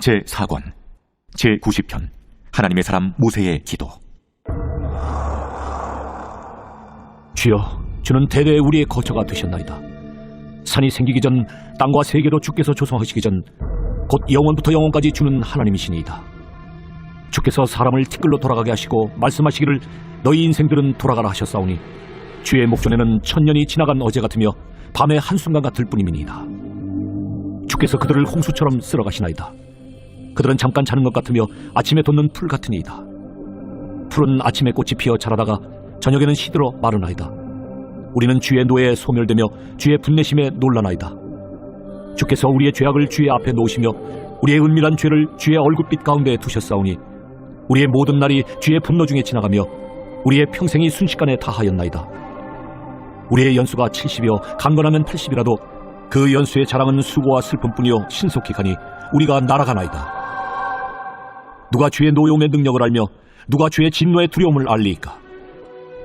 제4권 제90편 하나님의 사람 모세의 기도. 주여, 주는 대대 우리의 거처가 되셨나이다. 산이 생기기 전 땅과 세계도 주께서 조성하시기 전 곧 영원부터 영원까지 주는 하나님이시니이다. 주께서 사람을 티끌로 돌아가게 하시고 말씀하시기를 너희 인생들은 돌아가라 하셨사오니 주의 목전에는 천년이 지나간 어제 같으며 밤의 한순간 같을 뿐임이니이다. 주께서 그들을 홍수처럼 쓸어가시나이다. 그들은 잠깐 자는 것 같으며 아침에 돋는 풀 같으니이다. 풀은 아침에 꽃이 피어 자라다가 저녁에는 시들어 마르나이다. 우리는 주의 노예에 소멸되며 주의 분내심에 놀라나이다. 주께서 우리의 죄악을 주의 앞에 놓으시며 우리의 은밀한 죄를 주의 얼굴빛 가운데 두셨사오니 우리의 모든 날이 주의 분노 중에 지나가며 우리의 평생이 순식간에 다하였나이다. 우리의 연수가 70이요 강건하면 80이라도 그 연수의 자랑은 수고와 슬픔뿐이요 신속히 가니 우리가 날아가나이다. 누가 주의 노여움의 능력을 알며 누가 주의 진노의 두려움을 알리이까?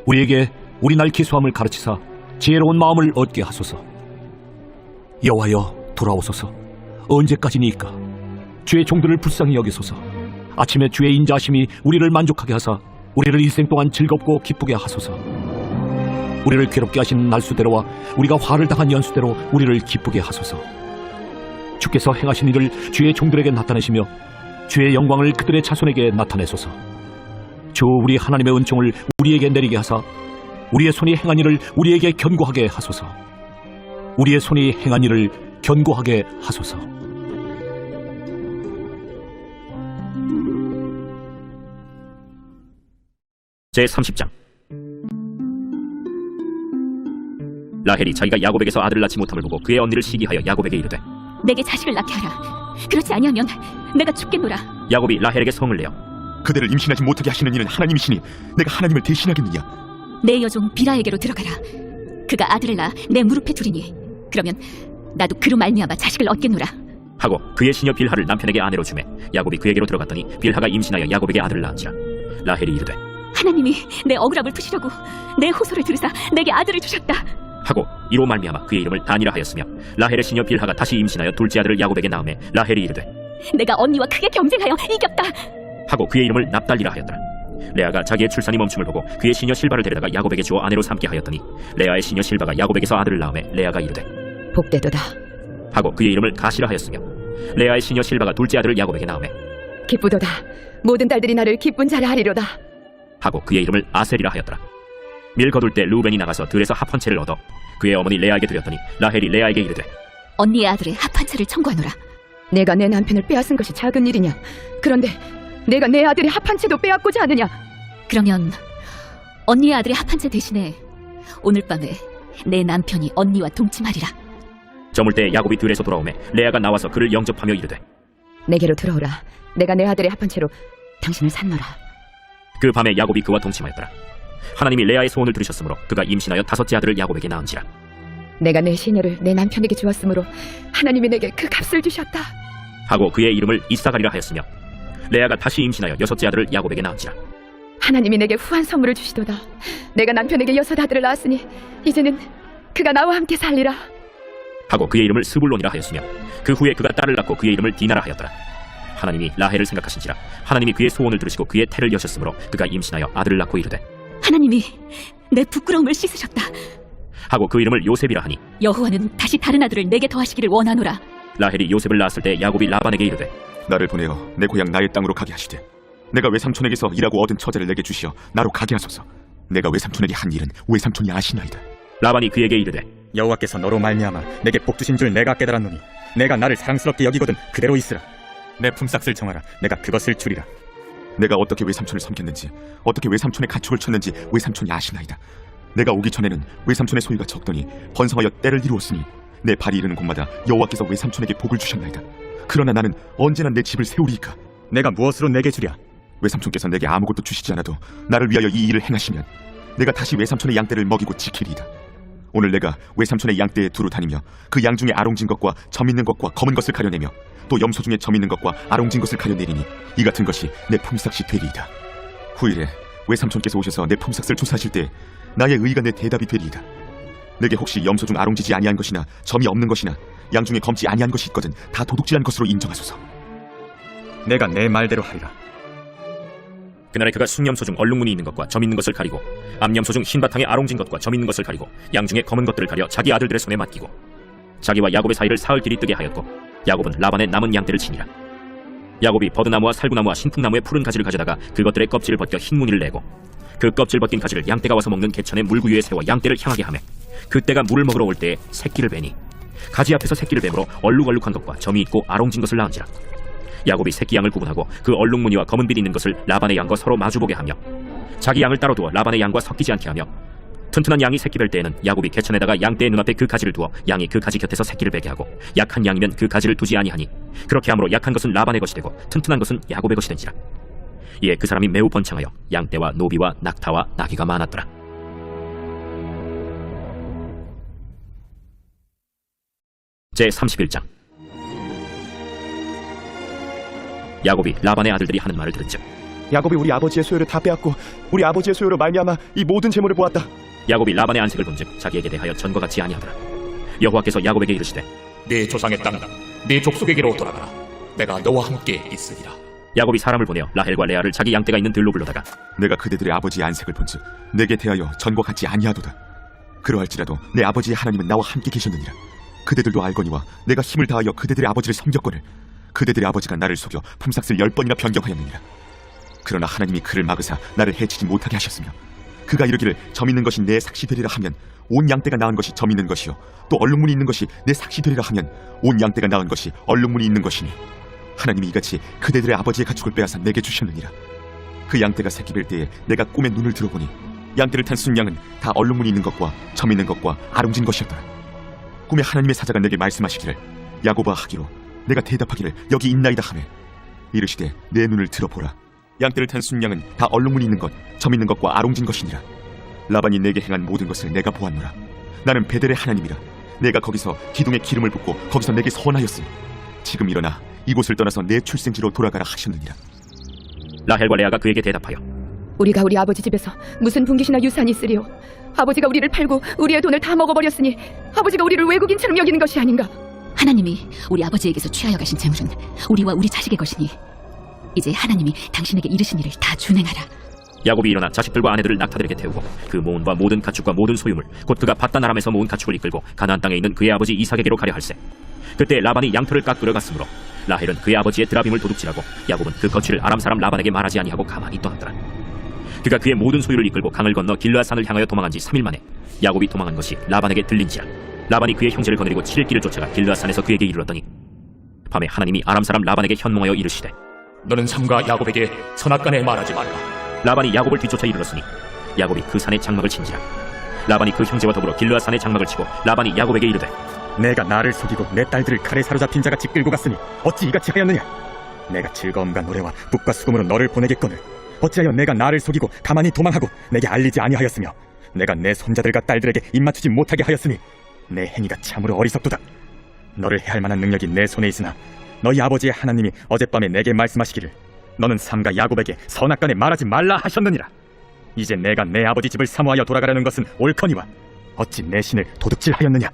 우리에게 우리 날 기수함을 가르치사 지혜로운 마음을 얻게 하소서. 여호와여, 돌아오소서. 언제까지니이까? 주의 종들을 불쌍히 여기소서. 아침에 주의 인자하심이 우리를 만족하게 하사 우리를 일생 동안 즐겁고 기쁘게 하소서. 우리를 괴롭게 하신 날수대로와 우리가 화를 당한 연수대로 우리를 기쁘게 하소서. 주께서 행하신 일을 주의 종들에게 나타내시며 주의 영광을 그들의 자손에게 나타내소서. 주 우리 하나님의 은총을 우리에게 내리게 하사 우리의 손이 행한 일을 우리에게 견고하게 하소서. 우리의 손이 행한 일을 견고하게 하소서. 제30장. 라헬이 자기가 야곱에게서 아들을 낳지 못함을 보고 그의 언니를 시기하여 야곱에게 이르되 내게 자식을 낳게 하라. 그렇지 아니하면 내가 죽겠노라. 야곱이 라헬에게 성을 내어 그대를 임신하지 못하게 하시는 이는 하나님이시니 내가 하나님을 대신하겠느냐? 내 여종 비라에게로 들어가라. 그가 아들을 낳아 내 무릎에 두리니 그러면 나도 그로 말미암아 자식을 얻겠노라. 하고 그의 시녀 빌하를 남편에게 아내로 주매 야곱이 그에게로 들어갔더니 빌하가 임신하여 야곱에게 아들을 낳은지라. 라헬이 이르되 하나님이 내 억울함을 푸시려고 내 호소를 들으사 내게 아들을 주셨다 하고 이로 말미암아 그의 이름을 단이라 하였으며 라헬의 시녀 빌하가 다시 임신하여 둘째 아들을 야곱에게 낳음에 라헬이 이르되 내가 언니와 크게 경쟁하여 이겼다 하고 그의 이름을 납달리라 하였더라. 레아가 자기의 출산이 멈춤을 보고 그의 시녀 실바를 데려다가 야곱에게 주어 아내로 삼게 하였더니 레아의 시녀 실바가 야곱에게서 아들을 낳음에 레아가 이르되 복되도다 하고 그의 이름을 가시라 하였으며 레아의 시녀 실바가 둘째 아들을 야곱에게 낳음에 기쁘도다 모든 딸들이 나를 기쁜 자라 하리로다 하고 그의 이름을 아셀이라 하였더라. 밀 거둘 때 루벤이 나가서 들에서 합 한 채를 얻어 그의 어머니 레아에게 드렸더니 라헬이 레아에게 이르되 언니의 아들의 합 한 채를 청구하노라. 내가 내 남편을 빼앗은 것이 작은 일이냐? 그런데 내가 내 아들의 합 한 채도 빼앗고자 하느냐? 그러면 언니의 아들의 합 한 채 대신에 오늘 밤에 내 남편이 언니와 동침하리라. 저물 때 야곱이 들에서 돌아오매 레아가 나와서 그를 영접하며 이르되 내게로 들어오라 내가 내 아들의 합 한 채로 당신을 산노라. 그 밤에 야곱이 그와 동침하였더라. 하나님이 레아의 소원을 들으셨으므로 그가 임신하여 다섯째 아들을 야곱에게 낳은지라. 내가 내 시녀를 내 남편에게 주었으므로 하나님이 내게 그 값을 주셨다 하고 그의 이름을 이사가리라 하였으며 레아가 다시 임신하여 여섯째 아들을 야곱에게 낳은지라. 하나님이 내게 후한 선물을 주시도다 내가 남편에게 여섯 아들을 낳았으니 이제는 그가 나와 함께 살리라 하고 그의 이름을 스불론이라 하였으며 그 후에 그가 딸을 낳고 그의 이름을 디나라 하였더라. 하나님이 라헬을 생각하신지라 하나님이 그의 소원을 들으시고 그의 태를 여셨으므로 그가 임신하여 아들을 낳고 이르되 하나님이 내 부끄러움을 씻으셨다 하고 그 이름을 요셉이라 하니 여호와는 다시 다른 아들을 내게 더하시기를 원하노라. 라헬이 요셉을 낳았을 때 야곱이 라반에게 이르되 나를 보내어 내 고향 나의 땅으로 가게 하시되 내가 외삼촌에게서 일하고 얻은 처자를 내게 주시어 나로 가게 하소서. 내가 외삼촌에게 한 일은 외삼촌이 아시나이다. 라반이 그에게 이르되 여호와께서 너로 말미암아 내게 복 주신 줄 내가 깨달았노니 내가 나를 사랑스럽게 여기거든 그대로 있으라. 내 품삯을 정하라. 내가 그것을 주리라. 내가 어떻게 외삼촌을 섬겼는지 어떻게 외삼촌의 가축을 쳤는지 외삼촌이 아시나이다. 내가 오기 전에는 외삼촌의 소유가 적더니 번성하여 때를 이루었으니 내 발이 이르는 곳마다 여호와께서 외삼촌에게 복을 주셨나이다. 그러나 나는 언제나 내 집을 세우리이까? 내가 무엇으로 내게 주랴? 외삼촌께서 내게 아무것도 주시지 않아도 나를 위하여 이 일을 행하시면 내가 다시 외삼촌의 양떼를 먹이고 지키리이다. 오늘 내가 외삼촌의 양떼에 두루 다니며 그 양 중에 아롱진 것과 점 있는 것과 검은 것을 가려내며 또 염소 중에 점 있는 것과 아롱진 것을 가려내리니 이 같은 것이 내 품삯이 되리이다. 후일에 외삼촌께서 오셔서 내 품삯을 조사하실 때 나의 의가 내 대답이 되리이다. 내게 혹시 염소 중 아롱지지 아니한 것이나 점이 없는 것이나 양 중에 검지 아니한 것이 있거든 다 도둑질한 것으로 인정하소서. 내가 내 말대로 하리라. 그날에 그가 숭염소 중 얼룩무늬 있는 것과 점 있는 것을 가리고 암염소 중 흰 바탕에 아롱진 것과 점 있는 것을 가리고 양 중에 검은 것들을 가려 자기 아들들의 손에 맡기고 자기와 야곱의 사이를 사흘 길이 뜨게 하였고 야곱은 라반의 남은 양떼를 치니라. 야곱이 버드나무와 살구나무와 신풍나무의 푸른 가지를 가져다가 그것들의 껍질을 벗겨 흰 무늬를 내고 그 껍질 벗긴 가지를 양떼가 와서 먹는 개천의 물구 위에 세워 양떼를 향하게 하매 그때가 물을 먹으러 올 때에 새끼를 베니 가지 앞에서 새끼를 뱀으로 얼룩얼룩한 것과 점이 있고 아롱진 것을 낳은지라. 야곱이 새끼 양을 구분하고 그 얼룩무늬와 검은 빛 있는 것을 라반의 양과 서로 마주보게 하며 자기 양을 따로 두어 라반의 양과 섞이지 않게 하며 튼튼한 양이 새끼 뵐 때에는 야곱이 개천에다가 양떼의 눈앞에 그 가지를 두어 양이 그 가지 곁에서 새끼를 베게 하고 약한 양이면 그 가지를 두지 아니하니 그렇게 함으로 약한 것은 라반의 것이 되고 튼튼한 것은 야곱의 것이 된지라. 이에 그 사람이 매우 번창하여 양떼와 노비와 낙타와 나귀가 많았더라. 제 31장. 야곱이 라반의 아들들이 하는 말을 들은즉 야곱이 우리 아버지의 소유를 다 빼앗고 우리 아버지의 소유로 말미암아 이 모든 재물을 보았다. 야곱이 라반의 안색을 본즉 자기에게 대하여 전과 같이 아니하더라. 여호와께서 야곱에게 이르시되 네 조상의 땅, 네 족속에게로 돌아가라. 내가 너와 함께 있으리라. 야곱이 사람을 보내어 라헬과 레아를 자기 양떼가 있는 들로 불러다가 내가 그대들의 아버지의 안색을 본즉 내게 대하여 전과 같지 아니하도다. 그러할지라도 내 아버지의 하나님은 나와 함께 계셨느니라. 그대들도 알거니와 내가 힘을 다하여 그대들의 아버지를 섬겼거늘 그대들의 아버지가 나를 속여 품삯을 10번이나 변경하였느니라. 그러나 하나님이 그를 막으사 나를 해치지 못하게 하셨으며 그가 이르기를 점 있는 것이 내 삭시 되리라 하면 온 양떼가 낳은 것이 점 있는 것이요 또 얼룩무늬 있는 것이 내 삭시 되리라 하면 온 양떼가 낳은 것이 얼룩무늬 있는 것이니 하나님이 이같이 그대들의 아버지의 가축을 빼앗아 내게 주셨느니라. 그 양떼가 새끼 뵐 때에 내가 꿈에 눈을 들어보니 양떼를 탄 순양은 다 얼룩무늬 있는 것과 점 있는 것과 아롱진 것이었더라. 꿈에 하나님의 사자가 내게 말씀하시기를 야곱아 하기로 내가 대답하기를 여기 있나이다 하매 이르시되 내 눈을 들어보라. 양떼를 탄 순양은 다 얼룩무늬 있는 것, 점 있는 것과 아롱진 것이니라. 라반이 내게 행한 모든 것을 내가 보았노라. 나는 베델의 하나님이라. 내가 거기서 기둥에 기름을 붓고 거기서 내게 선하였으니 지금 일어나 이곳을 떠나서 내 출생지로 돌아가라 하셨느니라. 라헬과 레아가 그에게 대답하여 우리가 우리 아버지 집에서 무슨 분깃이나 유산이 있으리요? 아버지가 우리를 팔고 우리의 돈을 다 먹어버렸으니 아버지가 우리를 외국인처럼 여기는 것이 아닌가? 하나님이 우리 아버지에게서 취하여 가신 재물은 우리와 우리 자식의 것이니 이제 하나님이 당신에게 이르신 일을 다 준행하라. 야곱이 일어나 자식들과 아내들을 낙타들에게 태우고 그 모은과 모든 가축과 모든 소유물 곧 그가 밧단 아람에서 모은 가축을 이끌고 가나안 땅에 있는 그의 아버지 이삭에게로 가려 할세. 그때 라반이 양털을 깎으러 갔으므로 라헬은 그의 아버지의 드라빔을 도둑질하고 야곱은 그 거취를 아람 사람 라반에게 말하지 아니하고 가만히 떠났더라. 그가 그의 모든 소유를 이끌고 강을 건너 길르앗산을 향하여 도망한 지 3일 만에 야곱이 도망한 것이 라반에게 들린지라. 라반이 그의 형제를 거느리고 7일 길을 쫓아가 길르앗산에서 그에게 이르렀더니 밤에 하나님이 아람 사람 라반에게 현몽하여 이르시되 너는 삼가 야곱에게 선악간에 말하지 말라. 라반이 야곱을 뒤쫓아 이르렀으니 야곱이 그 산에 장막을 친지라. 라반이 그 형제와 더불어 길르앗산에 장막을 치고 라반이 야곱에게 이르되 내가 나를 속이고 내 딸들을 칼에 사로잡힌 자같이 끌고 갔으니 어찌 이같이 하였느냐? 내가 즐거움과 노래와 붓과 수금으로 너를 보내겠거늘 어찌하여 내가 나를 속이고 가만히 도망하고 내게 알리지 아니하였으며 내가 내 손자들과 딸들에게 입맞추지 못하게 하였으니 내 행위가 참으로 어리석도다. 너를 해할 만한 능력이 내 손에 있으나 너희 아버지의 하나님이 어젯밤에 내게 말씀하시기를 너는 삼가 야곱에게 선악간에 말하지 말라 하셨느니라. 이제 내가 내 아버지 집을 사모하여 돌아가려는 것은 옳거니와 어찌 내 신을 도둑질하였느냐?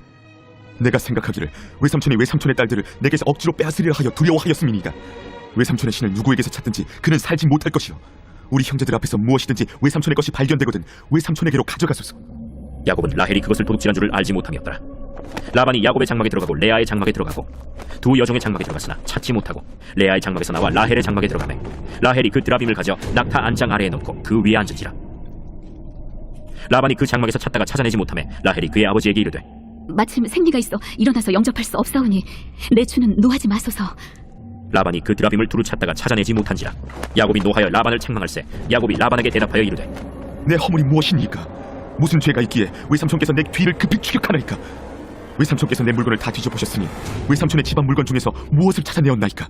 내가 생각하기를 외삼촌이 외삼촌의 딸들을 내게서 억지로 빼앗으리라 하여 두려워하였음이니이다. 외삼촌의 신을 누구에게서 찾든지 그는 살지 못할 것이요 우리 형제들 앞에서 무엇이든지 외삼촌의 것이 발견되거든 외삼촌에게로 가져가소서. 야곱은 라헬이 그것을 도둑질한 줄을 알지 못함이었더라. 라반이 야곱의 장막에 들어가고 레아의 장막에 들어가고 두 여종의 장막에 들어갔으나 찾지 못하고 레아의 장막에서 나와 라헬의 장막에 들어가매 라헬이 그 드라빔을 가져 낙타 안장 아래에 놓고 그 위에 앉은지라. 라반이 그 장막에서 찾다가 찾아내지 못하매 라헬이 그의 아버지에게 이르되 마침 생리가 있어 일어나서 영접할 수 없사오니 내 주는 노하지 마소서. 라반이 그 드라빔을 두루 찾다가 찾아내지 못한지라. 야곱이 노하여 라반을 책망할세. 야곱이 라반에게 대답하여 이르되 내 허물이 무엇이니까? 무슨 죄가 있기에 외삼촌께서 내 뒤를 급히 추격하나이까? 외삼촌께서 내 물건을 다 뒤져보셨으니 외삼촌의 집안 물건 중에서 무엇을 찾아내었나이까?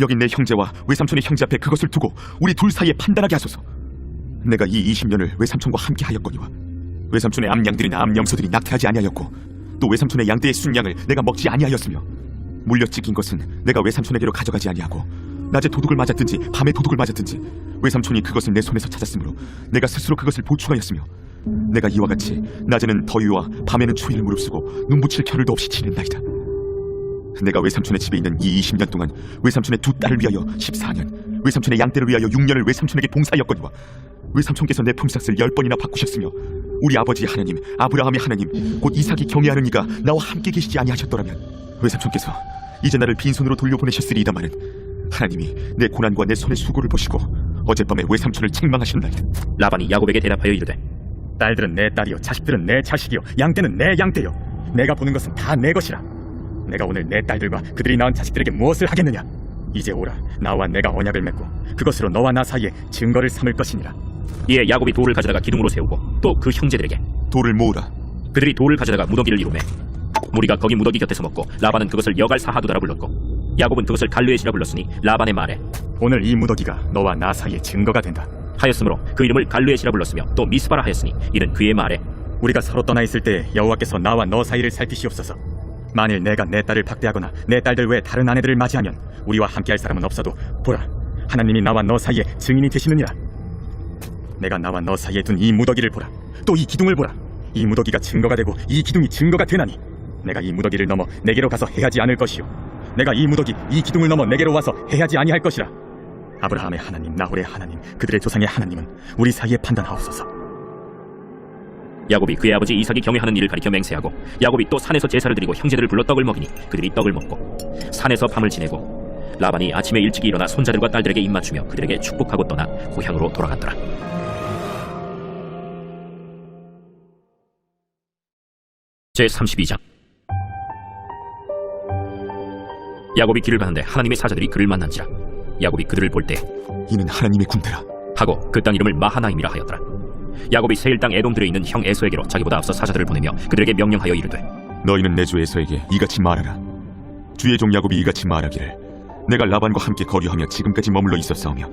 여기 내 형제와 외삼촌의 형제 앞에 그것을 두고 우리 둘 사이에 판단하게 하소서. 내가 이 20년을 외삼촌과 함께 하였거니와 외삼촌의 암양들이나 암염소들이 낙태하지 아니하였고 또 외삼촌의 양떼의 순양을 내가 먹지 아니하였으며 물려 찢긴 것은 내가 외삼촌에게로 가져가지 아니하고 낮에 도둑을 맞았든지 밤에 도둑을 맞았든지 외삼촌이 그것을 내 손에서 찾았으므로 내가 스스로 그것을 보충하였으며 내가 이와 같이 낮에는 더위와 밤에는 추위를 무릅쓰고 눈붙일 겨를도 없이 지낸나이다. 내가 외삼촌의 집에 있는 이 20년 동안 외삼촌의 두 딸을 위하여 14년, 외삼촌의 양떼를 위하여 6년을 외삼촌에게 봉사하였거니와 외삼촌께서 내 품삯을 10번이나 바꾸셨으며 우리 아버지의 하나님 아브라함의 하나님 곧 이삭이 경외하는 이가 나와 함께 계시지 아니하셨더라면 외삼촌께서 이제 나를 빈손으로 돌려보내셨으리이다마는 하나님이 내 고난과 내 손의 수고를 보시고 어젯밤에 외삼촌을 책망하셨나이다. 라반이 야곱에게 대답하여 이르되 딸들은 내 딸이요 자식들은 내 자식이요 양떼는 내 양떼요 내가 보는 것은 다 내 것이라. 내가 오늘 내 딸들과 그들이 낳은 자식들에게 무엇을 하겠느냐. 이제 오라 나와 내가 언약을 맺고 그것으로 너와 나 사이에 증거를 삼을 것이니라. 이에 야곱이 돌을 가져다가 기둥으로 세우고 또 그 형제들에게 돌을 모으라. 그들이 돌을 가져다가 무더기를 이루매 무리가 거기 무더기 곁에서 먹고 라반은 그것을 여갈 사하두다라 불렀고 야곱은 그것을 갈르엣이라 불렀으니 라반의 말에 오늘 이 무더기가 너와 나 사이에 증거가 된다 하였으므로 그 이름을 갈르엣이라 불렀으며 또 미스바라 하였으니 이는 그의 말에 우리가 서로 떠나 있을 때 여호와께서 나와 너 사이를 살피시옵소서. 만일 내가 내 딸을 박대하거나 내 딸들 외에 다른 아내들을 맞이하면 우리와 함께할 사람은 없어도 보라 하나님이 나와 너 사이에 증인이 되시느니라. 내가 나와 너 사이에 둔 이 무더기를 보라. 또 이 기둥을 보라. 이 무더기가 증거가 되고 이 기둥이 증거가 되나니 내가 이 무더기를 넘어 내게로 가서 해하지 않을 것이요 내가 이 무더기 이 기둥을 넘어 내게로 와서 해하지 아니할 것이라. 아브라함의 하나님 나홀의 하나님 그들의 조상의 하나님은 우리 사이에 판단하옵소서. 야곱이 그의 아버지 이삭이 경외하는 일을 가리켜 맹세하고 야곱이 또 산에서 제사를 드리고 형제들을 불러 떡을 먹이니 그들이 떡을 먹고 산에서 밤을 지내고 라반이 아침에 일찍이 일어나 손자들과 딸들에게 입맞추며 그들에게 축복하고 떠나 고향으로 돌아갔더라. 제32장 야곱이 길을 가는데 하나님의 사자들이 그를 만난지라. 야곱이 그들을 볼 때 이는 하나님의 군대라. 하고 그 땅 이름을 마하나임이라 하였더라. 야곱이 세일 땅 에돔들에 있는 형 에서에게로 자기보다 앞서 사자들을 보내며 그들에게 명령하여 이르되 너희는 내 주 에서에게 이같이 말하라. 주의 종 야곱이 이같이 말하기를 내가 라반과 함께 거류하며 지금까지 머물러 있었사오며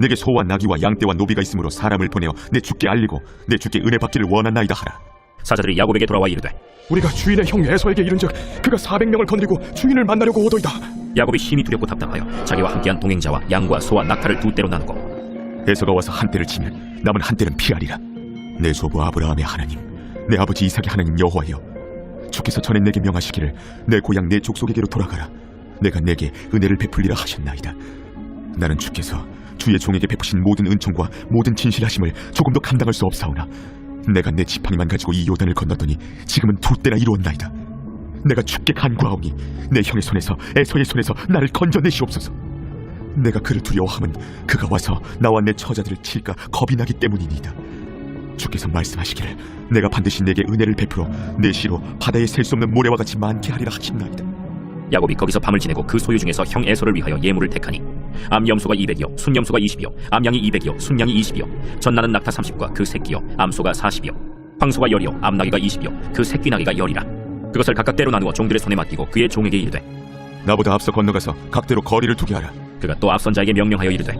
내게 소와 나귀와 양떼와 노비가 있으므로 사람을 보내어 내 주께 알리고 내 주께 은혜 받기를 원하나이다 하라. 사자들이 야곱에게 돌아와 이르되 우리가 주인의 형 에서에게 이른즉 그가 400명을 거느리고 주인을 만나려고 오도이다. 야곱이 심히 두렵고 답답하여 자기와 함께한 동행자와 양과 소와 낙타를 두 떼로 나누고 에서가 와서 한 떼를 치면 남은 한 떼는 피하리라. 내 조부 아브라함의 하나님 내 아버지 이삭의 하나님 여호와여 주께서 전에 내게 명하시기를 내 고향 내 족속에게로 돌아가라. 내가 내게 은혜를 베풀리라 하셨나이다. 나는 주께서 주의 종에게 베푸신 모든 은총과 모든 진실하심을 조금도 감당할 수 없사오나 내가 내 지팡이만 가지고 이 요단을 건넜더니 지금은 두 때나 이루었나이다. 내가 주께 간구하오니 내 형의 손에서 에서의 손에서 나를 건져내시옵소서. 내가 그를 두려워함은 그가 와서 나와 내 처자들을 칠까 겁이 나기 때문이니이다. 주께서 말씀하시기를 내가 반드시 내게 은혜를 베풀어 내 시로 바다에 셀 수 없는 모래와 같이 많게 하리라 하셨나이다. 야곱이 거기서 밤을 지내고 그 소유 중에서 형 에서를 위하여 예물을 택하니 암염소가 200이요 순염소가 20이요 암양이 200이요 순양이 20이요 전나는 낙타 30과 그 새끼요 암소가 40이요 황소가 10이요 암나귀가 20이요 그 새끼 나귀가 10이라. 그것을 각각 때로 나누어 종들의 손에 맡기고 그의 종에게 이르되 나보다 앞서 건너가서 각대로 거리를 두게 하라. 그가 또 앞선 자에게 명령하여 이르되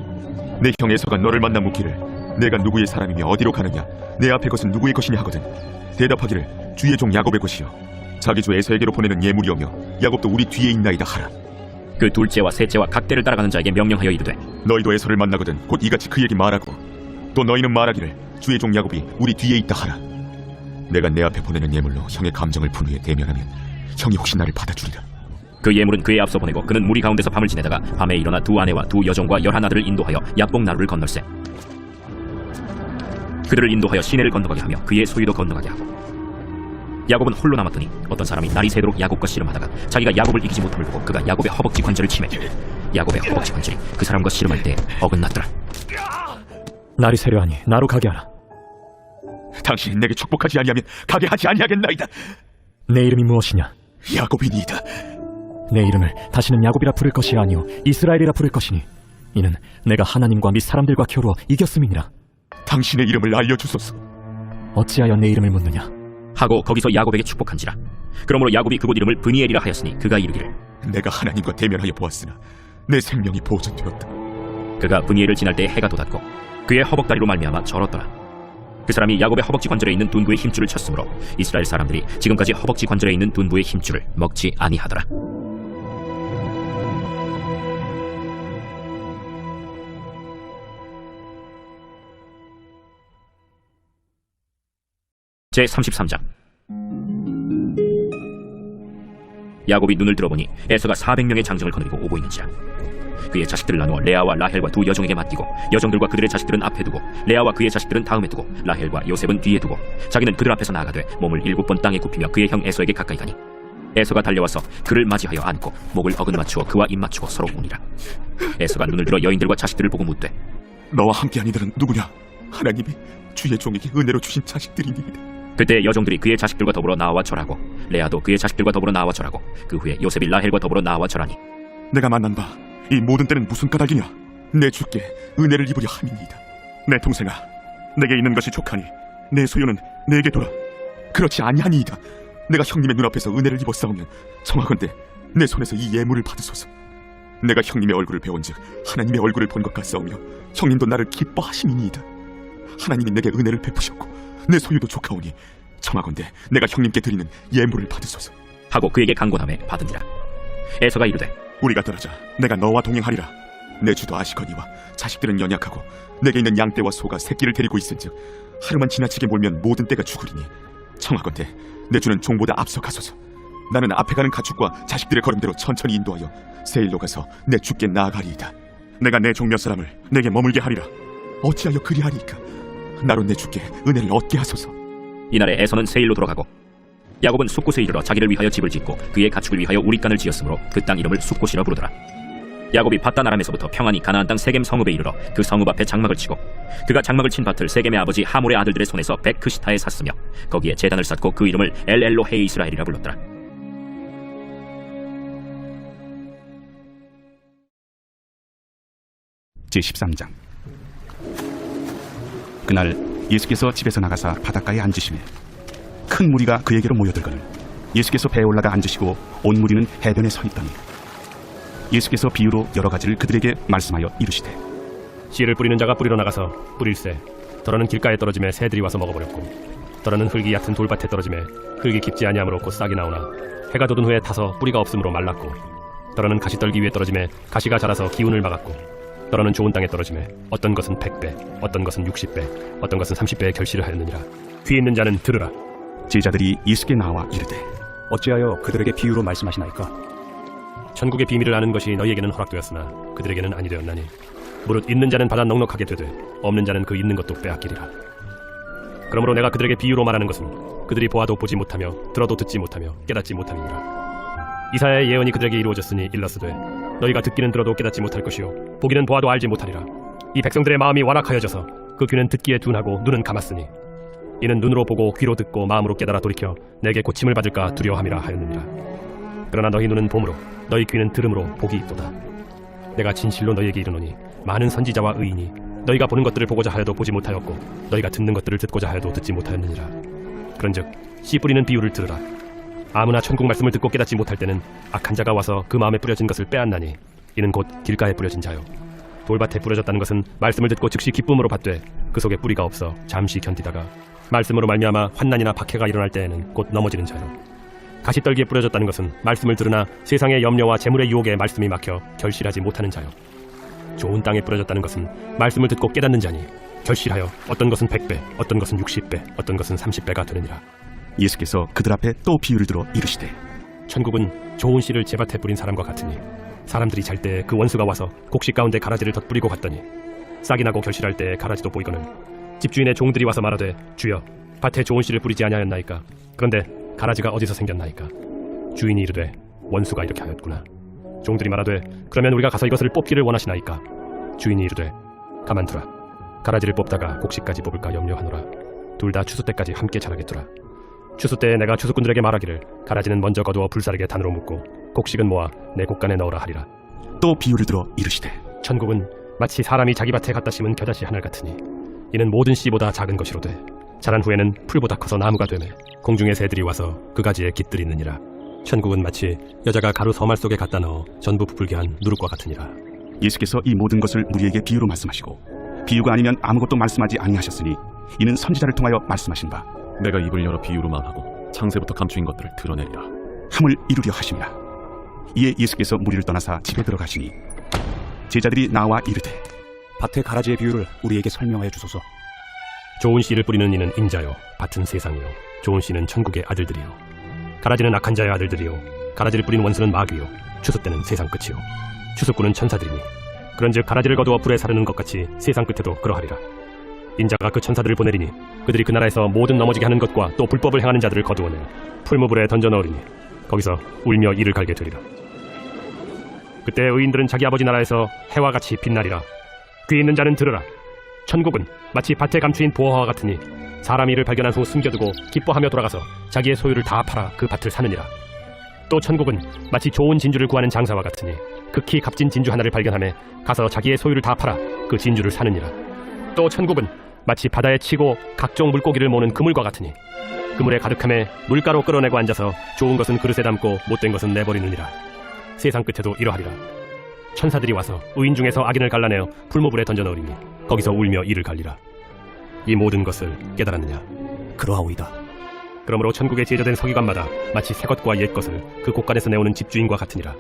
내 형 에서가 너를 만나 묻기를 내가 누구의 사람이며 어디로 가느냐 내 앞에 것은 누구의 것이냐 하거든 대답하기를 주의 종 야곱의 것이요 자기 주 에서에게로 보내는 예물이오며 야곱도 우리 뒤에 있나이다 하라. 그 둘째와 셋째와 각대를 따라가는 자에게 명령하여 이르되 너희도 에서를 만나거든 곧 이같이 그에게 말하고 또 너희는 말하기를 주의 종 야곱이 우리 뒤에 있다 하라. 내가 내 앞에 보내는 예물로 형의 감정을 푼 후에 대면하면 형이 혹시 나를 받아주리라. 그 예물은 그의 앞서 보내고 그는 무리 가운데서 밤을 지내다가 밤에 일어나 두 아내와 두 여종과 11아들을 인도하여 야복 나루를 건널세. 그들을 인도하여 시내를 건너가게 하며 그의 소유도 건너가게 하고 야곱은 홀로 남았더니 어떤 사람이 날이 새도록 야곱과 씨름하다가 자기가 야곱을 이기지 못함을 보고 그가 야곱의 허벅지 관절을 치매 야곱의 허벅지 관절이 그 사람과 씨름할 때 어긋났더라. 날이 새려하니 나로 가게 하라. 당신이 내게 축복하지 아니하면 가게 하지 아니하겠나이다. 내 이름이 무엇이냐? 야곱이니이다. 내 이름을 다시는 야곱이라 부를 것이 아니오 이스라엘이라 부를 것이니 이는 내가 하나님과 및 사람들과 겨루어 이겼음이니라. 당신의 이름을 알려주소서. 어찌하여 내 이름을 묻느냐? 하고 거기서 야곱에게 축복한지라. 그러므로 야곱이 그곳 이름을 브니엘이라 하였으니 그가 이르기를 내가 하나님과 대면하여 보았으나 내 생명이 보존되었다. 그가 브니엘을 지날 때 해가 돋았고 그의 허벅다리로 말미암아 절었더라. 그 사람이 야곱의 허벅지 관절에 있는 둔부의 힘줄을 쳤으므로 이스라엘 사람들이 지금까지 허벅지 관절에 있는 둔부의 힘줄을 먹지 아니하더라. 제33장 야곱이 눈을 들어보니 에서가 400명의 장정을 거느리고 오고 있는지라. 그의 자식들을 나누어 레아와 라헬과 두 여종에게 맡기고 여종들과 그들의 자식들은 앞에 두고 레아와 그의 자식들은 다음에 두고 라헬과 요셉은 뒤에 두고 자기는 그들 앞에서 나아가되 몸을 7번 땅에 굽히며 그의 형 에서에게 가까이 가니 에서가 달려와서 그를 맞이하여 안고 목을 어긋맞추어 그와 입 맞추고 서로 우니라. 에서가 눈을 들어 여인들과 자식들을 보고 묻되 너와 함께한 이들은 누구냐? 하나님이 주의 종에게 은혜로 주신 자식들이니이다. 그때 여종들이 그의 자식들과 더불어 나와 절하고 레아도 그의 자식들과 더불어 나와 절하고 그 후에 요셉이 라헬과 더불어 나와 절하니 내가 만난 바 이 모든 때는 무슨 까닭이냐? 내 주께 은혜를 입으려 함이니이다. 내 동생아, 내게 있는 것이 족하니 내 소유는 내게 돌아. 그렇지 아니하니이다. 내가 형님의 눈앞에서 은혜를 입었사오면 청하건대 내 손에서 이 예물을 받으소서. 내가 형님의 얼굴을 배운즉 하나님의 얼굴을 본 것 같사오며 형님도 나를 기뻐하심이니이다. 하나님이 내게 은혜를 베푸셨고 내 소유도 족하오니 청하건대 내가 형님께 드리는 예물을 받으소서 하고 그에게 강권함에 받으니라. 에서가 이르되 우리가 떨어져 내가 너와 동행하리라. 내 주도 아시거니와 자식들은 연약하고 내게 있는 양떼와 소가 새끼를 데리고 있은즉 하루만 지나치게 몰면 모든 떼가 죽으리니 청하건대 내 주는 종보다 앞서 가소서. 나는 앞에 가는 가축과 자식들의 걸음대로 천천히 인도하여 세일로 가서 내 주께 나아가리이다. 내가 내 종 몇 사람을 내게 머물게 하리라. 어찌하여 그리하리이까? 나로 내 주께 은혜를 얻게 하소서. 이날에 에서는 세일로 돌아가고 야곱은 숫곳에 이르러 자기를 위하여 집을 짓고 그의 가축을 위하여 우리간을 지었으므로 그 땅 이름을 숫곳이라 부르더라. 야곱이 밧단 아람에서부터 평안히 가나안 땅 세겜 성읍에 이르러 그 성읍 앞에 장막을 치고 그가 장막을 친 밭을 세겜의 아버지 하몰의 아들들의 손에서 백크시타에 샀으며 거기에 제단을 쌓고 그 이름을 엘엘로헤 이스라엘이라 불렀더라. 제13장. 그날 예수께서 집에서 나가사 바닷가에 앉으시매 큰 무리가 그에게로 모여들거늘 예수께서 배에 올라가 앉으시고 온 무리는 해변에 서 있더니 예수께서 비유로 여러 가지를 그들에게 말씀하여 이르시되 씨를 뿌리는 자가 뿌리러 나가서 뿌릴새 더러는 길가에 떨어짐에 새들이 와서 먹어버렸고 더러는 흙이 얕은 돌밭에 떨어짐에 흙이 깊지 아니하므로 곧 싹이 나오나 해가 돋은 후에 타서 뿌리가 없으므로 말랐고 더러는 가시떨기 위에 떨어짐에 가시가 자라서 기운을 막았고 더러는 좋은 땅에 떨어짐에 어떤 것은 100배 어떤 것은 60배 어떤 것은 30배의 결실을 하였느니라. 귀 있는 자는 들으라. 제자들이 예수께 나와 이르되 어찌하여 그들에게 비유로 말씀하시나이까? 천국의 비밀을 아는 것이 너희에게는 허락되었으나 그들에게는 아니 되었나니 무릇 있는 자는 받아 넉넉하게 되되 없는 자는 그 있는 것도 빼앗기리라. 그러므로 내가 그들에게 비유로 말하는 것은 그들이 보아도 보지 못하며 들어도 듣지 못하며 깨닫지 못함이니라. 이사야의 예언이 그들에게 이루어졌으니 일러스되 너희가 듣기는 들어도 깨닫지 못할 것이요 보기는 보아도 알지 못하리라. 이 백성들의 마음이 완악하여져서 그 귀는 듣기에 둔하고 눈은 감았으니 이는 눈으로 보고 귀로 듣고 마음으로 깨달아 돌이켜 내게 고침을 받을까 두려워함이라 하였느니라. 그러나 너희 눈은 봄으로 너희 귀는 들음으로 복이 있도다. 내가 진실로 너희에게 이르노니 많은 선지자와 의인이 너희가 보는 것들을 보고자 하여도 보지 못하였고 너희가 듣는 것들을 듣고자 하여도 듣지 못하였느니라. 그런즉 씨 뿌리는 비유를 들으라. 아무나 천국 말씀을 듣고 깨닫지 못할 때는 악한 자가 와서 그 마음에 뿌려진 것을 빼앗나니 이는 곧 길가에 뿌려진 자요 돌밭에 뿌려졌다는 것은 말씀을 듣고 즉시 기쁨으로 받되 그 속에 뿌리가 없어 잠시 견디다가 말씀으로 말미암아 환난이나 박해가 일어날 때에는 곧 넘어지는 자요 가시떨기에 뿌려졌다는 것은 말씀을 들으나 세상의 염려와 재물의 유혹에 말씀이 막혀 결실하지 못하는 자요 좋은 땅에 뿌려졌다는 것은 말씀을 듣고 깨닫는 자니 결실하여 어떤 것은 100배 어떤 것은 60배 어떤 것은 30배가 되느니라. 예수께서 그들 앞에 또 비유를 들어 이르시되 천국은 좋은 씨를 제밭에 뿌린 사람과 같으니 사람들이 잘 때 그 원수가 와서 곡식 가운데 가라지를 덧뿌리고 갔더니 싹이 나고 결실할 때 가라지도 보이거늘 집주인의 종들이 와서 말하되 주여 밭에 좋은 씨를 뿌리지 아니하였나이까? 그런데 가라지가 어디서 생겼나이까? 주인이 이르되 원수가 이렇게 하였구나. 종들이 말하되 그러면 우리가 가서 이것을 뽑기를 원하시나이까? 주인이 이르되 가만두라. 가라지를 뽑다가 곡식까지 뽑을까 염려하노라. 둘 다 추수 때까지 함께 자라게 두라. 추수 때에 내가 추수꾼들에게 말하기를 가라지는 먼저 거두어 불사르게 단으로 묶고 곡식은 모아 내 곡간에 넣으라 하리라. 또 비유를 들어 이르시되 천국은 마치 사람이 자기 밭에 갖다 심은 겨자씨 하늘 같으니 이는 모든 씨보다 작은 것이로되 자란 후에는 풀보다 커서 나무가 되매 공중의 새들이 와서 그 가지에 깃들이느니라. 천국은 마치 여자가 가루 서말 속에 갖다 넣어 전부 부풀게 한 누룩과 같으니라. 예수께서 이 모든 것을 우리에게 비유로 말씀하시고 비유가 아니면 아무것도 말씀하지 아니하셨으니 이는 선지자를 통하여 말씀하신 바 내가 입을 열어 비유로 말하고 창세부터 감추인 것들을 드러내리라 함을 이루려 하심이라. 이에 예수께서 무리를 떠나사 집에 들어가시니 제자들이 나와 이르되 밭의 가라지의 비유를 우리에게 설명하여 주소서. 좋은 씨를 뿌리는 이는 인자요 밭은 세상이요 좋은 씨는 천국의 아들들이요 가라지는 악한 자의 아들들이요 가라지를 뿌린 원수는 마귀요 추수 때는 세상 끝이요 추수꾼은 천사들이니 그런즉 가라지를 거두어 불에 사르는 것 같이 세상 끝에도 그러하리라. 인자가 그 천사들을 보내리니 그들이 그 나라에서 모든 넘어지게 하는 것과 또 불법을 행하는 자들을 거두어내 풀무불에 던져 넣으리니 거기서 울며 이를 갈게 되리라. 그때 의인들은 자기 아버지 나라에서 해와 같이 빛나리라. 귀 있는 자는 들으라. 천국은 마치 밭에 감추인 보화와 같으니 사람이 이를 발견한 후 숨겨두고 기뻐하며 돌아가서 자기의 소유를 다 팔아 그 밭을 사느니라. 또 천국은 마치 좋은 진주를 구하는 장사와 같으니 극히 값진 진주 하나를 발견하며 가서 자기의 소유를 다 팔아 그 진주를 사느니라. 또 천국은 마치 바다에 치고 각종 물고기를 모는 그물과 같으니 그물에 가득함에 물가로 끌어내고 앉아서 좋은 것은 그릇에 담고 못된 것은 내버리느니라. 세상 끝에도 이러하리라. 천사들이 와서 의인 중에서 악인을 갈라내어 풀무불에 던져 넣으리니 거기서 울며 이를 갈리라. 이 모든 것을 깨달았느냐? 그러하오이다. 그러므로 천국에 제자된 서기관마다 마치 새 것과 옛 것을 그 곳간에서 내오는 집주인과 같으니라.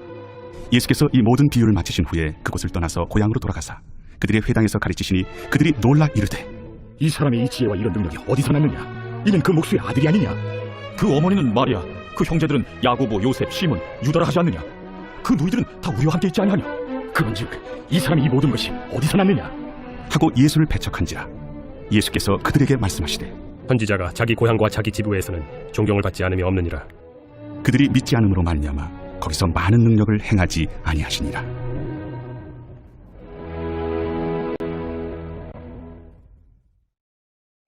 예수께서 이 모든 비유를 마치신 후에 그곳을 떠나서 고향으로 돌아가사 그들의 회당에서 가르치시니 그들이 놀라 이르되 이 사람의 이 지혜와 이런 능력이 어디서 났느냐? 이는 그 목수의 아들이 아니냐? 그 어머니는 마리아, 그 형제들은 야고보, 요셉, 시몬, 유다라 하지 않느냐? 그 누이들은 다 우리와 함께 있지 아니하냐? 그런즉 이 사람이 이 모든 것이 어디서 났느냐? 하고 예수를 배척한지라. 예수께서 그들에게 말씀하시되 선지자가 자기 고향과 자기 지부에서는 존경을 받지 않음이 없느니라. 그들이 믿지 않음으로 말미암아 거기서 많은 능력을 행하지 아니하시니라.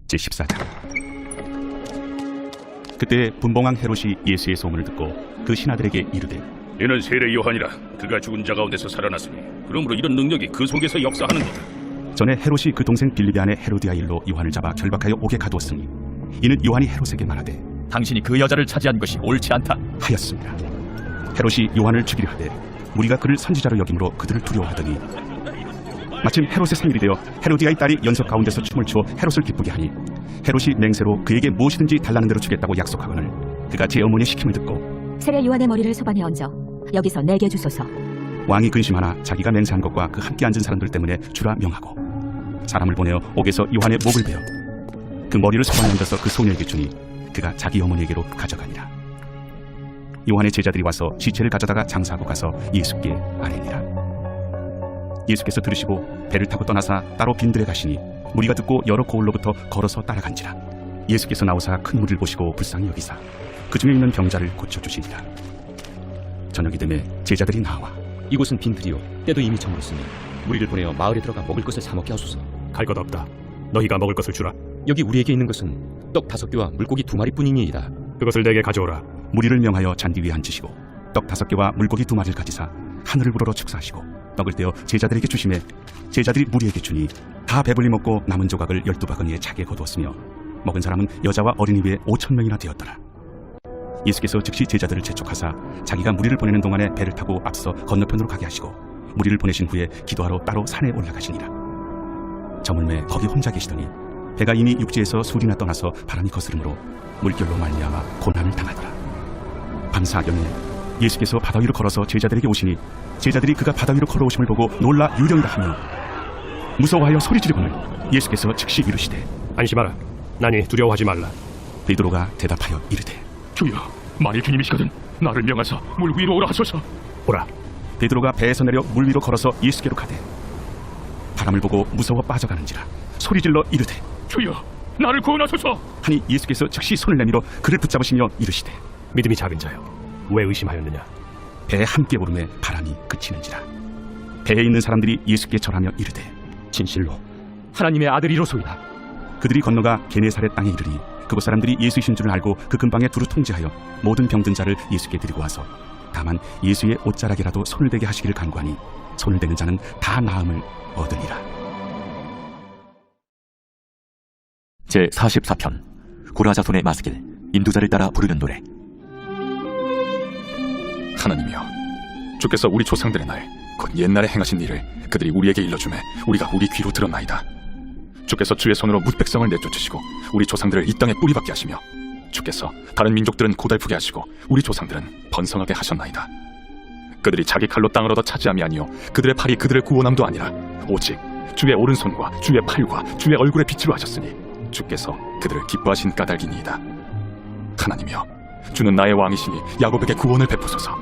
제14장. 그때 분봉왕 헤롯이 예수의 소문을 듣고 그 신하들에게 이르되 이는 세례 요한이라. 그가 죽은 자 가운데서 살아났으니 그러므로 이런 능력이 그 속에서 역사하는도다. 전에 헤롯이 그 동생 빌립의 아내 헤로디아 일로 요한을 잡아 결박하여 옥에 가두었으니 이는 요한이 헤롯에게 말하되 당신이 그 여자를 차지한 것이 옳지 않다 하였습니다. 헤롯이 요한을 죽이려 하되 무리가 그를 선지자로 여김으로 그들을 두려워하더니 마침 헤롯의 생일이 되어 헤로디아의 딸이 연석 가운데서 춤을 추어 헤롯을 기쁘게 하니 헤롯이 맹세로 그에게 무엇이든지 달라는 대로 주겠다고 약속하거늘 그가 제 어머니의 시킴을 듣고 세례 요한의 머리를 소반에 얹어 여기서 내게 주소서. 왕이 근심하나 자기가 맹세한 것과 그 함께 앉은 사람들 때문에 주라 명하고 사람을 보내어 옥에서 요한의 목을 베어 그 머리를 소반에 얹어서 그 소녀에게 주니 그가 자기 어머니에게로 가져가니라. 요한의 제자들이 와서 시체를 가져다가 장사하고 가서 예수께 아뢰니라. 예수께서 들으시고 배를 타고 떠나사 따로 빈들에 가시니 무리가 듣고 여러 고을로부터 걸어서 따라간지라. 예수께서 나오사 큰 무리를 보시고 불쌍히 여기사 그 중에 있는 병자를 고쳐주시니라. 저녁이 되매 제자들이 나와 이곳은 빈들이요 때도 이미 저물었으니 무리를 보내어 마을에 들어가 먹을 것을 사 먹게 하소서. 갈 것 없다. 너희가 먹을 것을 주라. 여기 우리에게 있는 것은 떡 5개와 물고기 2마리뿐이니이다. 그것을 내게 가져오라. 무리를 명하여 잔디 위에 앉으시고 떡 5개와 물고기 2마리를 가지사 하늘을 우러러 축사하시고 떡을 떼어 제자들에게 주시매 제자들이 무리에게 주니 다 배불리 먹고 남은 조각을 12바구니에 차게 거두었으며 먹은 사람은 여자와 어린이 외에 5,000명이나 되었더라. 예수께서 즉시 제자들을 재촉하사 자기가 무리를 보내는 동안에 배를 타고 앞서 건너편으로 가게 하시고 무리를 보내신 후에 기도하러 따로 산에 올라가시니라. 저물매 거기 혼자 계시더니 배가 이미 육지에서 술이나 떠나서 바람이 거스름으로 물결로 말미암아 고난을 당하더라. 밤사경에 예수께서 바다 위로 걸어서 제자들에게 오시니 제자들이 그가 바다 위로 걸어오심을 보고 놀라 유령이다 하며 무서워하여 소리 지르거늘 예수께서 즉시 이르시되 안심하라. 나니 두려워하지 말라. 베드로가 대답하여 이르되 주여, 만일 주님이시거든 나를 명하사 물 위로 오라 하소서. 보라. 베드로가 배에서 내려 물 위로 걸어서 예수께로 가되 바람을 보고 무서워 빠져가는지라 소리질러 이르되 주여, 나를 구원하소서. 하니 예수께서 즉시 손을 내밀어 그를 붙잡으시며 이르시되 믿음이 작은 자여, 왜 의심하였느냐? 배에 함께 오름에 바람이 그치는지라. 배에 있는 사람들이 예수께 절하며 이르되 진실로 하나님의 아들이로소이다. 그들이 건너가 게네사렛 땅에 이르니 그곳 사람들이 예수이신 줄을 알고 그 근방에 두루 통제하여 모든 병든 자를 예수께 드리고 와서 다만 예수의 옷자락이라도 손을 대게 하시기를 간구하니 손을 대는 자는 다 나음을 얻으리라. 제44편 고라자손의 마스길 인도자를 따라 부르는 노래. 하나님이여, 주께서 우리 조상들의 날 곧 옛날에 행하신 일을 그들이 우리에게 일러주매 우리가 우리 귀로 들었나이다. 주께서 주의 손으로 뭇 백성을 내쫓으시고 우리 조상들을 이 땅에 뿌리박게 하시며 주께서 다른 민족들은 고달프게 하시고 우리 조상들은 번성하게 하셨나이다. 그들이 자기 칼로 땅을 얻어 차지함이 아니요 그들의 팔이 그들을 구원함도 아니라 오직 주의 오른손과 주의 팔과 주의 얼굴의 빛으로 하셨으니 주께서 그들을 기뻐하신 까닭이니이다. 하나님이여, 주는 나의 왕이시니 야곱에게 구원을 베푸소서.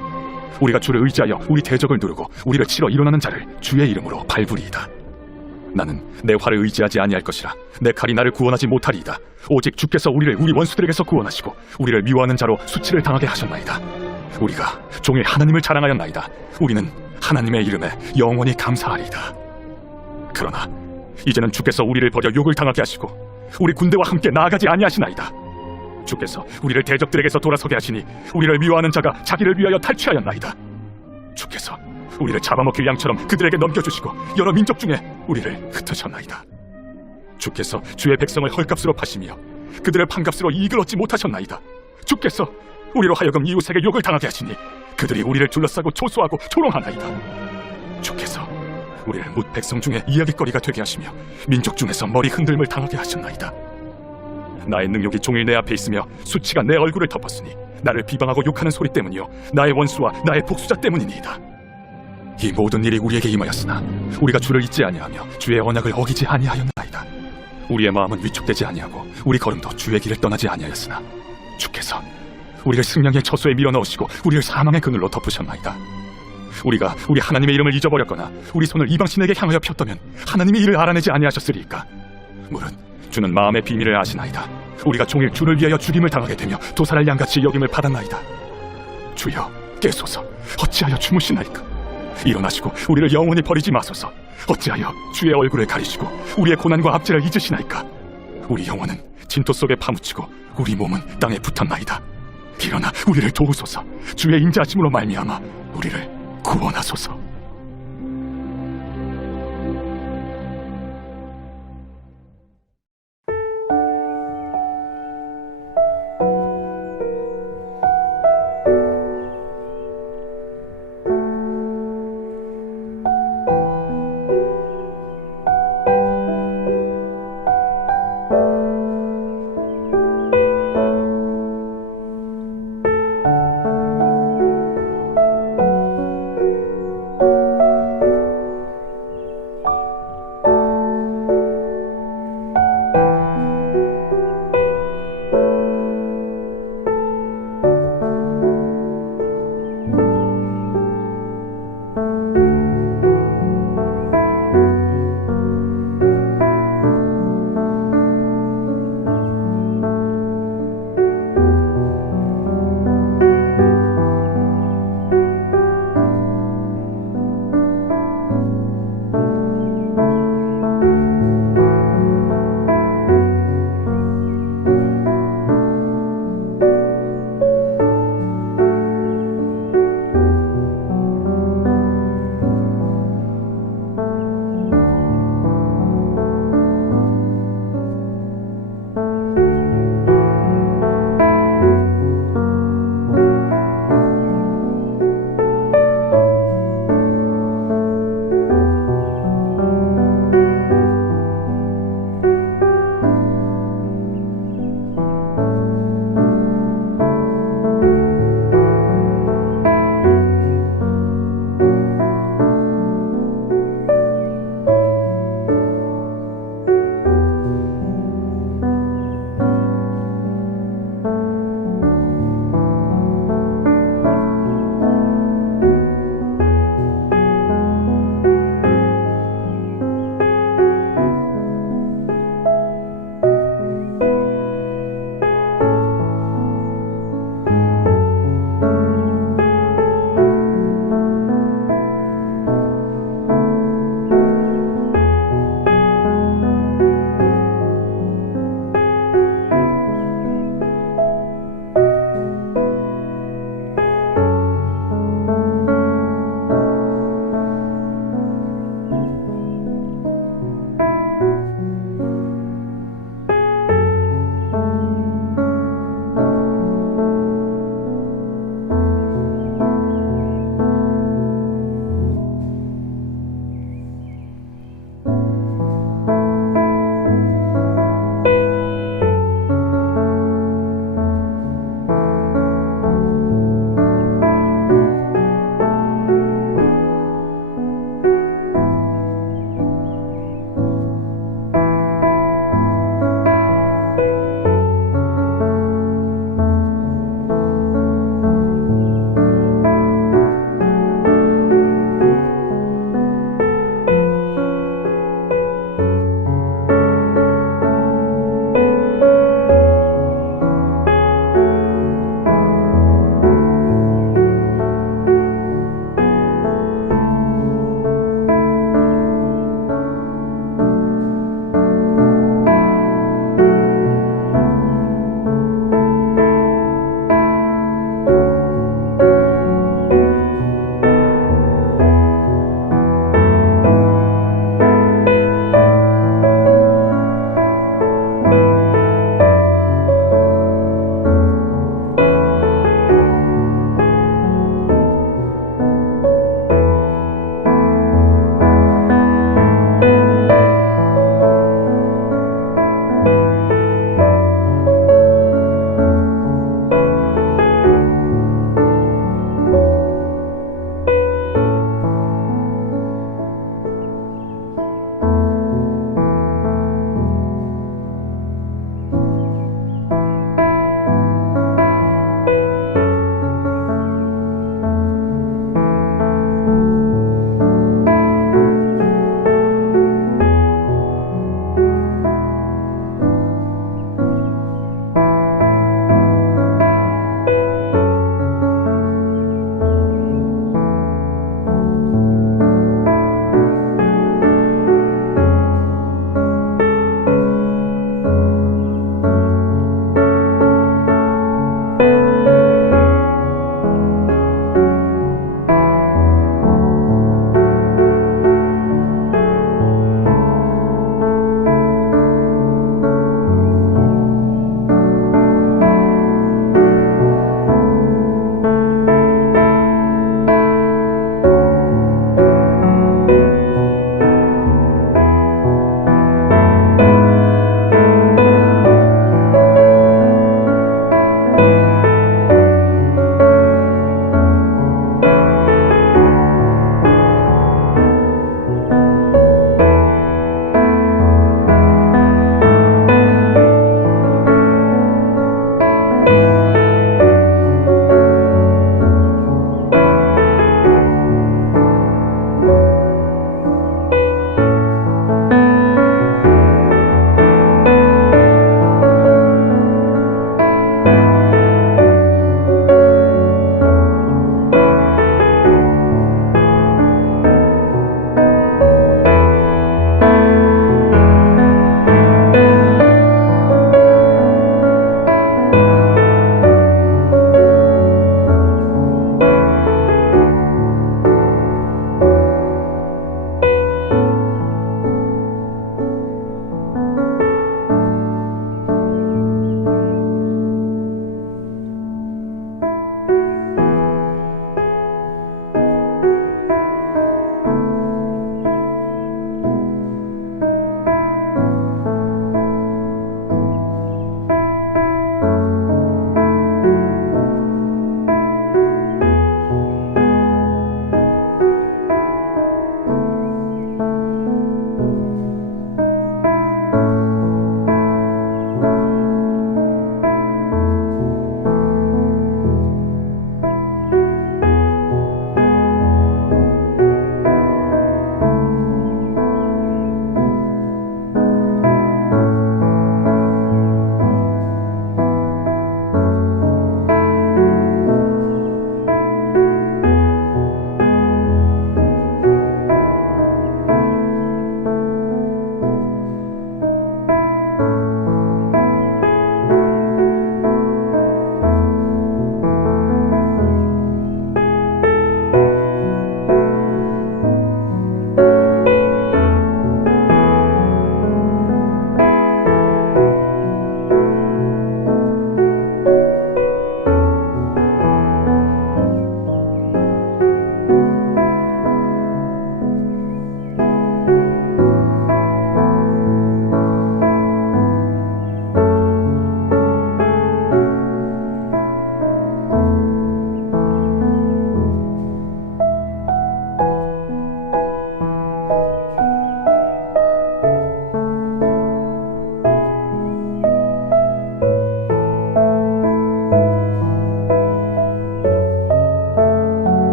우리가 주를 의지하여 우리 대적을 누르고 우리를 치러 일어나는 자를 주의 이름으로 밟으리이다. 나는 내 활을 의지하지 아니할 것이라. 내 칼이 나를 구원하지 못하리이다. 오직 주께서 우리를 우리 원수들에게서 구원하시고 우리를 미워하는 자로 수치를 당하게 하셨나이다. 우리가 종일 하나님을 자랑하였나이다. 우리는 하나님의 이름에 영원히 감사하리이다. 그러나 이제는 주께서 우리를 버려 욕을 당하게 하시고 우리 군대와 함께 나아가지 아니하시나이다. 주께서 우리를 대적들에게서 돌아서게 하시니 우리를 미워하는 자가 자기를 위하여 탈취하였나이다. 주께서 우리를 잡아먹힐 양처럼 그들에게 넘겨주시고 여러 민족 중에 우리를 흩으셨나이다. 주께서 주의 백성을 헐값으로 파시며 그들을 판값으로 이익을 얻지 못하셨나이다. 주께서 우리로 하여금 이웃에게 욕을 당하게 하시니 그들이 우리를 둘러싸고 초소하고 조롱하나이다. 주께서 우리를 뭇 백성 중에 이야기거리가 되게 하시며 민족 중에서 머리 흔들림을 당하게 하셨나이다. 나의 능력이 종일 내 앞에 있으며 수치가 내 얼굴을 덮었으니 나를 비방하고 욕하는 소리 때문이요 나의 원수와 나의 복수자 때문이니이다. 이 모든 일이 우리에게 임하였으나 우리가 주를 잊지 아니하며 주의 언약을 어기지 아니하였나이다. 우리의 마음은 위축되지 아니하고 우리 걸음도 주의 길을 떠나지 아니하였으나 주께서 우리를 승량의 처소에 밀어넣으시고 우리를 사망의 그늘로 덮으셨나이다. 우리가 우리 하나님의 이름을 잊어버렸거나 우리 손을 이방신에게 향하여 폈다면 하나님이 이를 알아내지 아니하셨으리이까. 무릇 주는 마음의 비밀을 아시나이다. 우리가 종일 주를 위하여 죽임을 당하게 되며 도살할 양같이 여김을 받았나이다. 주여 깨소서. 어찌하여 주무시나이까. 일어나시고 우리를 영원히 버리지 마소서. 어찌하여 주의 얼굴을 가리시고 우리의 고난과 압제를 잊으시나이까. 우리 영혼은 진토 속에 파묻히고 우리 몸은 땅에 붙었나이다. 일어나 우리를 도우소서. 주의 인자하심으로 말미암아 우리를 구원하소서.